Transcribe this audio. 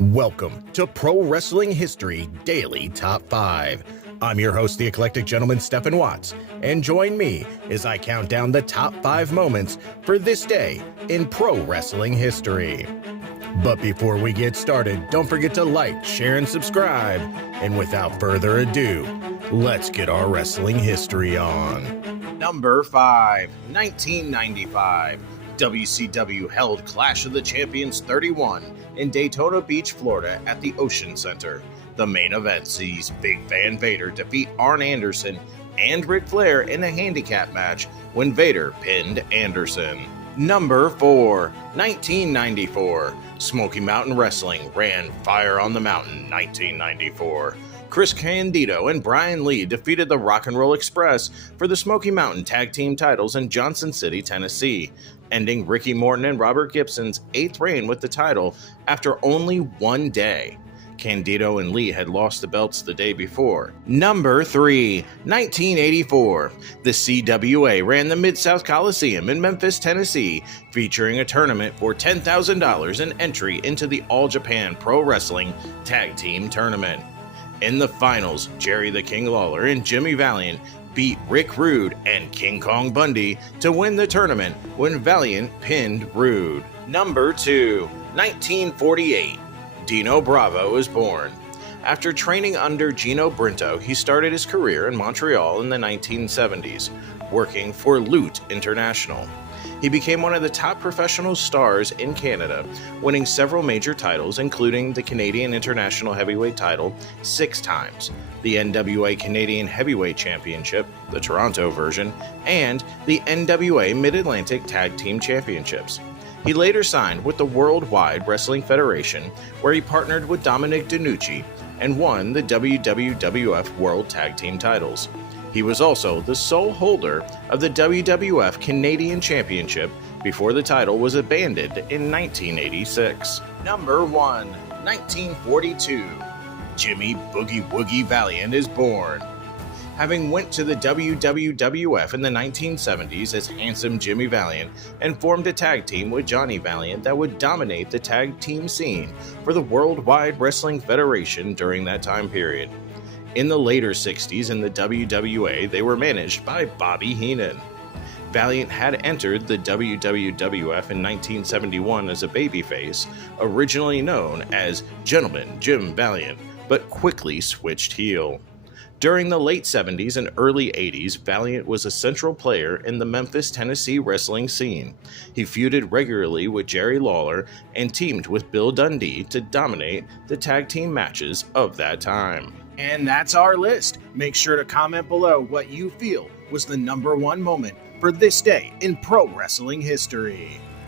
Welcome to Pro Wrestling History Daily Top 5. I'm your host, the eclectic gentleman, Stephen Watts, and join me as I count down the top 5 moments for this day in pro wrestling history. But before we get started, don't forget to like, share, and subscribe. And without further ado, let's get our wrestling history on. Number 5, 1995. WCW held Clash of the Champions 31 in Daytona Beach, Florida at the Ocean Center. The main event sees Big Van Vader defeat Arn Anderson and Ric Flair in a handicap match when Vader pinned Anderson. Number 4, 1994. Smoky Mountain Wrestling ran Fire on the Mountain 1994. Chris Candido and Brian Lee defeated the Rock and Roll Express for the Smoky Mountain Tag Team titles in Johnson City, Tennessee, ending Ricky Morton and Robert Gibson's 8th reign with the title after only one day. Candido and Lee had lost the belts the day before. Number 3, 1984. The CWA ran the Mid-South Coliseum in Memphis, Tennessee, featuring a tournament for $10,000 and entry into the All Japan Pro Wrestling Tag Team Tournament. In the finals, Jerry the King Lawler and Jimmy Valiant beat Rick Rude and King Kong Bundy to win the tournament when Valiant pinned Rude. Number 2, 1948. Dino Bravo is born. After training under Gino Brinto, he started his career in Montreal in the 1970s, working for Loot International. He became one of the top professional stars in Canada, winning several major titles, including the Canadian International Heavyweight title 6 times, the NWA Canadian Heavyweight Championship, the Toronto version, and the NWA Mid-Atlantic Tag Team Championships. He later signed with the Worldwide Wrestling Federation, where he partnered with Dominic DeNucci and won the WWF World Tag Team titles. He was also the sole holder of the WWF Canadian Championship before the title was abandoned in 1986. Number 1, 1942. Jimmy Boogie Woogie Valiant is born. Having went to the WWF in the 1970s as Handsome Jimmy Valiant and formed a tag team with Johnny Valiant that would dominate the tag team scene for the Worldwide Wrestling Federation during that time period. In the later 60s in the WWA, they were managed by Bobby Heenan. Valiant had entered the WWF in 1971 as a babyface, originally known as Gentleman Jim Valiant, but quickly switched heel. During the late 70s and early 80s, Valiant was a central player in the Memphis, Tennessee wrestling scene. He feuded regularly with Jerry Lawler and teamed with Bill Dundee to dominate the tag team matches of that time. And that's our list. Make sure to comment below what you feel was the number 1 moment for this day in pro wrestling history.